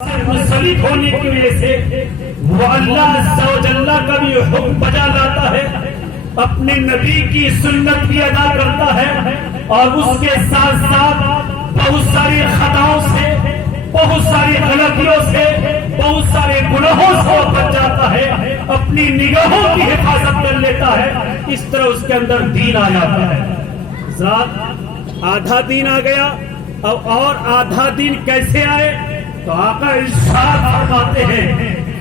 منسلک ہونے کی وجہ سے وہ اللہ عز و جل کا بھی حکم بجا لاتا ہے، اپنے نبی کی سنت بھی ادا کرتا ہے، اور اس کے ساتھ ساتھ بہت ساری خطاؤں سے، بہت ساری غلطیوں سے، بہت سارے گناہوں سے بچ جاتا ہے، اپنی نگاہوں کی حفاظت کر لیتا ہے۔ اس طرح اس کے اندر دین آ جاتا ہے۔ حضرات، آدھا دین آ گیا، اور آدھا دین کیسے آئے؟ تو آقا ارشاد فرماتے ہیں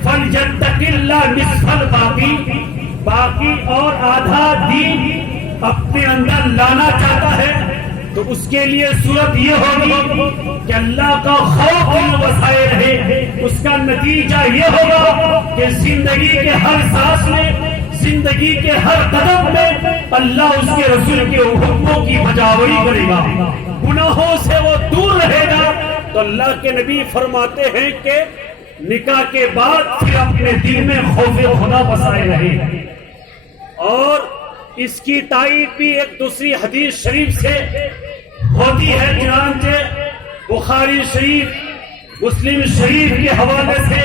فَلْيَتَّقِ اللَّهَ نِصْفَ الْبَاقِي، باقی اور آدھا دین اپنے اندر لانا چاہتا ہے تو اس کے لیے صورت یہ ہوگی کہ اللہ کا خوف وسائے رہے۔ اس کا نتیجہ یہ ہوگا کہ زندگی کے ہر سانس میں، زندگی کے ہر قدم میں اللہ اس کے رسول کے حکموں کی بجاوری کرے گا، گناہوں سے وہ دور رہے گا۔ تو اللہ کے نبی فرماتے ہیں کہ نکاح کے بعد پھر اپنے دل میں خوف خدا بسائے رہے۔ اور اس کی تائید بھی ایک دوسری حدیث شریف سے ہوتی ہے، چنانچہ بخاری شریف، مسلم شریف کے حوالے سے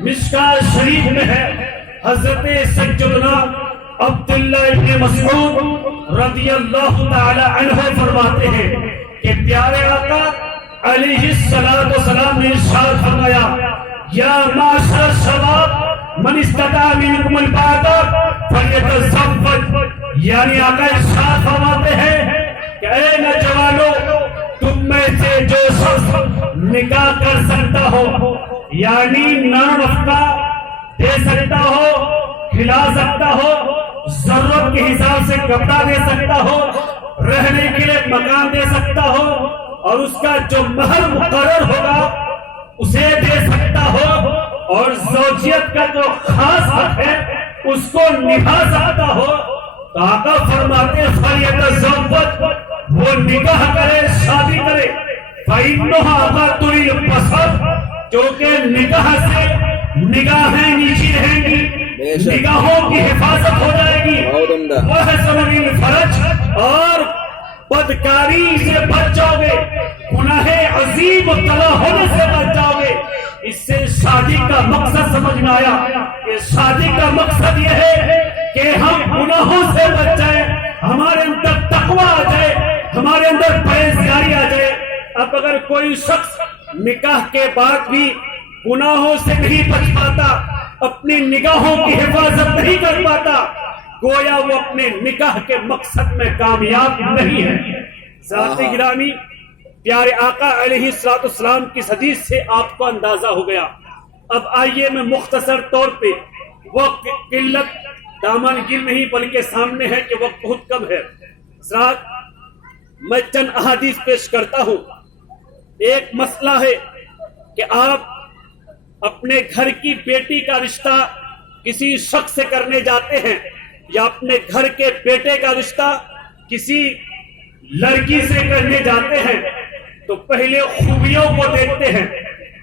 مشکاۃ شریف میں ہے، حضرت سیدنا عبداللہ ابن مسعود رضی اللہ تعالی عنہ فرماتے ہیں کہ پیارے آقا علیہ السلام نے ارشاد فرمایا یا معاشر الشباب من استطاع منکم الباءۃ فلیتزوج، یعنی آقا ارشاد فرماتے ہیں کہ اے نوجوانوں، تم میں سے جو شخص نکاح کر سکتا ہو، یعنی نفقہ دے سکتا ہو، کھلا سکتا ہو، ضرورت کے حساب سے کپڑا دے سکتا ہو، رہنے کے لیے مکان دے سکتا ہو، اور اس کا جو مہر مقرر ہوگا اسے دے سکتا ہو، اور زوجیت کا جو خاص حق ہے اس کو نبھا سکتا ہو، تو آقا فرماتے ہیں فلیتزوج، وہ نکاح کرے، شادی کرے، فإنها أغض للبصر، کیونکہ نکاح سے نگاہیں نیچی رہیں گی، نگاہوں کی حفاظت ہو جائے گی، وَحَسَنَ لِلْفَرْجِ، اور بدکاری سے بچ جاؤ گے، گناہ عظیم مبتلا ہونے سے بچ جاؤ گے۔ اس سے شادی کا مقصد سمجھ میں آیا کہ شادی کا مقصد یہ ہے کہ ہم گناہوں سے بچ جائیں، ہمارے اندر تقویٰ آ جائے، ہمارے اندر پرہیزگاری آ جائے۔ اب اگر کوئی شخص نکاح کے بعد بھی گناہوں سے نہیں بچ پاتا، اپنی نگاہوں کی حفاظت نہیں کر پاتا، گویا وہ اپنے نکاح کے مقصد میں کامیاب نہیں ہے۔ ذات گرامی، پیارے آقا علیہ السلام کی حدیث سے آپ کو اندازہ ہو گیا۔ اب آئیے میں مختصر طور پہ، وقت قلت دامن گیر نہیں بلکہ سامنے ہے کہ وقت بہت کم ہے، حضرات میں چند احادیث پیش کرتا ہوں۔ ایک مسئلہ ہے کہ آپ اپنے گھر کی بیٹی کا رشتہ کسی شخص سے کرنے جاتے ہیں، یا اپنے گھر کے بیٹے کا رشتہ کسی لڑکی سے کرنے جاتے ہیں، تو پہلے خوبیوں کو دیکھتے ہیں،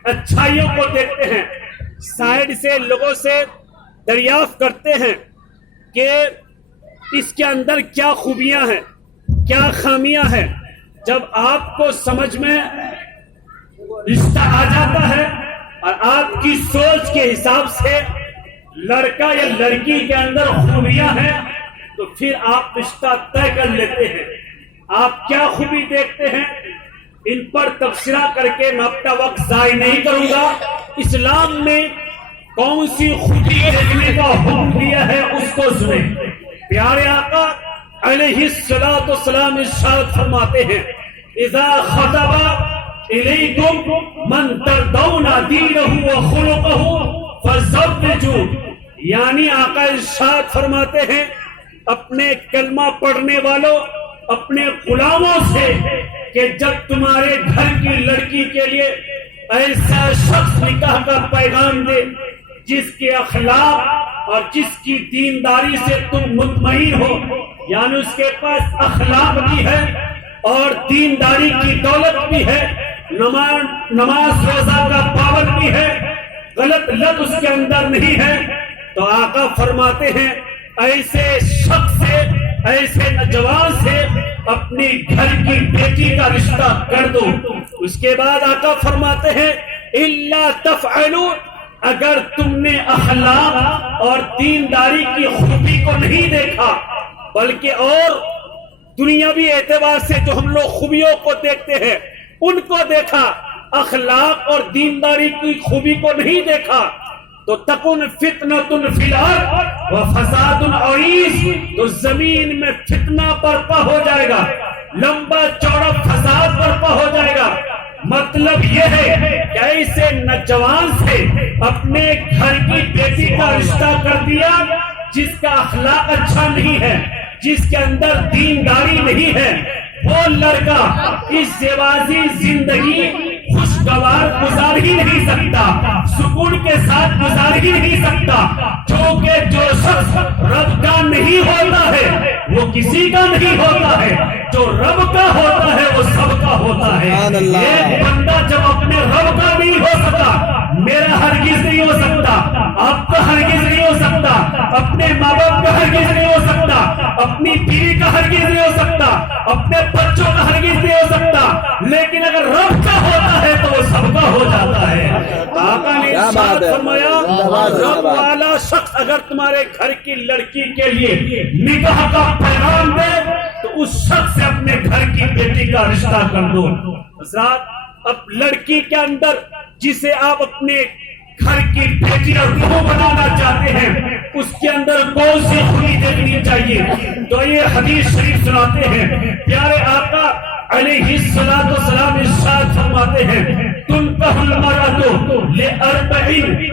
اچھائیوں کو دیکھتے ہیں، سائیڈ سے لوگوں سے دریافت کرتے ہیں کہ اس کے اندر کیا خوبیاں ہیں، کیا خامیاں ہیں۔ جب آپ کو سمجھ میں رشتہ آ جاتا ہے اور آپ کی سوچ کے حساب سے لڑکا یا لڑکی کے اندر خوبیاں ہیں، تو پھر آپ رشتہ طے کر لیتے ہیں۔ آپ کیا خوبی دیکھتے ہیں، ان پر تبصرہ کر کے میں اپنا وقت ضائع نہیں کروں گا۔ اسلام میں کون سی خوبی دیکھنے کا حکم دیا ہے اس کو سنیں۔ پیارے آقا علیہ السلام ارشاد فرماتے ہیں اذا خطب الیکم من ترضون دینہ وخلقہ فزوجوہ، یعنی آقا ارشاد فرماتے ہیں اپنے کلمہ پڑھنے والوں، اپنے غلاموں سے کہ جب تمہارے گھر کی لڑکی کے لیے ایسا شخص نکاح کا پیغام دے جس کے اخلاق اور جس کی دینداری سے تم مطمئن ہو، یعنی اس کے پاس اخلاق بھی ہے اور دینداری کی دولت بھی ہے، نماز روزہ کا پابند بھی ہے، غلط لت اس کے اندر نہیں ہے، تو آقا فرماتے ہیں ایسے شخص سے، ایسے نوجوان سے اپنی گھر کی بیٹی کا رشتہ کر دو۔ اس کے بعد آقا فرماتے ہیں الا تفعلوا، اگر تم نے اخلاق اور دینداری کی خوبی کو نہیں دیکھا بلکہ اور دنیاوی اعتبار سے جو ہم لوگ خوبیوں کو دیکھتے ہیں ان کو دیکھا، اخلاق اور دینداری کی خوبی کو نہیں دیکھا، تو تکن فتنۃ فی الارض وفساد عریض، تو زمین میں فتنہ برپا ہو جائے گا، لمبا چوڑا فساد برپا ہو جائے گا۔ مطلب یہ ہے کہ ایسے نوجوان سے اپنے گھر کی بیٹی کا رشتہ کر دیا جس کا اخلاق اچھا نہیں ہے، جس کے اندر دینداری نہیں ہے، وہ لڑکا اس زیبازی زندگی خوشگوار گزار ہی نہیں سکتا، سکون کے ساتھ گزار ہی نہیں سکتا، کیونکہ جو شخص رب کا نہیں ہوتا ہے وہ کسی کا نہیں ہوتا ہے، جو رب کا ہوتا ہے وہ سب کا ہوتا ہے۔ ایک بندہ جب اپنے رب کا نہیں ہو سکا، میرا ہرگز نہیں ہو سکتا، آپ کا ہرگز نہیں ہو سکتا، اپنے ماں باپ کا ہرگز نہیں ہو سکتا، اپنی بیوی کا ہرگز نہیں ہو سکتا، اپنے بچوں کا ہرگز نہیں ہو سکتا، لیکن اگر رب کا ہوتا ہے تو وہ سب کا ہو جاتا ہے۔ آقا نے ارشاد فرمایا رب والا شخص اگر تمہارے گھر کی لڑکی کے لیے نکاح کا پیغام دے تو اس شخص سے اپنے گھر کی بیٹی کا رشتہ کر دو۔ حضرات، اب لڑکی کے اندر جسے آپ اپنے گھر کی بیٹی اور بہو بنانا چاہتے ہیں اس کے اندر کون سی خوبی دیکھنی چاہیے؟ تو یہ حدیث شریف سناتے ہیں پیارے آقا علیہ الصلوۃ والسلام ارشاد فرماتے ہیں تنکح المرأة لأربع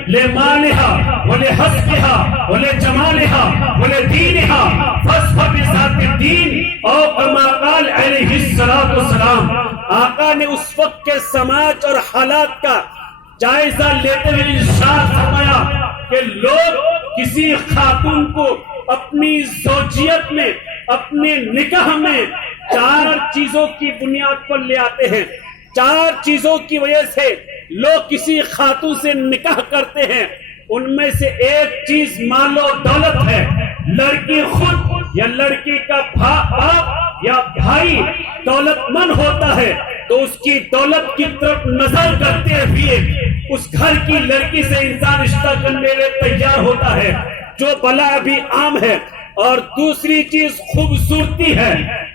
لمالها ولحسبها ولجمالها ولدینها فاصبر بذات الدین، اور کما قال علیہ الصلوۃ والسلام، آقا نے اس وقت کے سماج اور حالات کا جائزہ لیتے ہوئے ارشاد فرمایا کہ لوگ کسی خاتون کو اپنی زوجیت میں، اپنے نکاح میں 4 چیزوں کی بنیاد پر لے آتے ہیں۔ 4 چیزوں کی وجہ سے لوگ کسی خاتون سے نکاح کرتے ہیں، ان میں سے ایک چیز مال و دولت ہے۔ لڑکی خود یا لڑکی کا باپ یا بھائی دولت مند ہوتا ہے تو اس کی دولت کی طرف نظر کرتے ہوئے اس گھر کی لڑکی سے انسان رشتہ کرنے میں تیار ہوتا ہے، جو بلا ابھی عام ہے۔ اور دوسری چیز خوبصورتی ہے،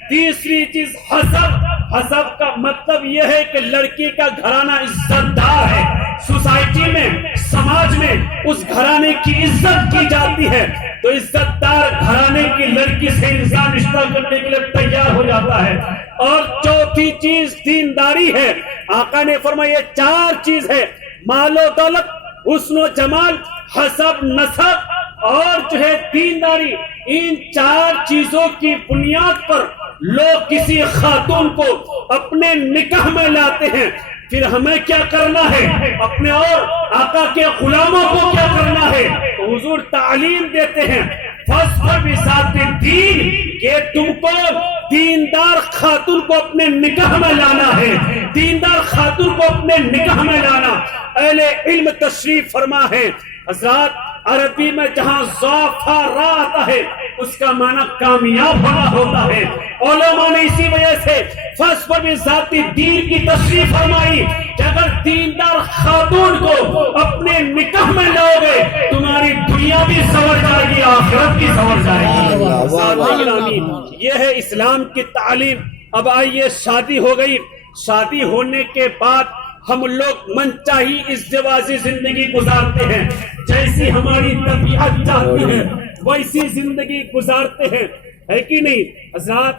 تیسری چیز حسب۔ حسب کا مطلب یہ ہے کہ لڑکی کا گھرانہ عزت دار ہے، سوسائٹی میں، سماج میں اس گھرانے کی عزت کی جاتی ہے، تو عزت دار گھرانے کی لڑکی سے انسان رشتہ کرنے کے لیے تیار ہو جاتا ہے۔ اور چوتھی چیز دینداری ہے۔ آقا نے فرمایا یہ 4 چیز ہے، مال و دولت، حسن و جمال، حسب، نسب اور جو ہے دینداری۔ ان 4 چیزوں کی بنیاد پر لوگ کسی خاتون کو اپنے نکاح میں لاتے ہیں۔ پھر ہمیں کیا کرنا ہے؟ اپنے اور آقا کے غلاموں کو کیا کرنا ہے؟ تو حضور تعلیم دیتے ہیں فاصبر بذات الدین، کہ تم کو دیندار خاتون کو اپنے نکاح میں لانا ہے، دیندار خاتون کو اپنے نکاح میں لانا۔ اہل علم تشریف فرما ہے حضرات، عربی میں جہاں ظفر آتا ہے اس کا معنی کامیاب ہونا ہوتا ہے۔ علماء نے اسی وجہ سے فاصبر بذات الدین کی تشریح فرمائی کہ اگر دیندار خاتون کو اپنے نکاح میں لاؤ گے تمہاری دنیا بھی سنور جائے گی، آخرت بھی سنور جائے گی۔ یہ ہے اسلام کی تعلیم۔ اب آئیے، شادی ہو گئی، شادی ہونے کے بعد ہم لوگ من چاہی ازدواجی زندگی گزارتے ہیں، جیسی ہماری طبیعت چاہتی ہے ویسی زندگی گزارتے ہیں، ہے کہ نہیں حضرات؟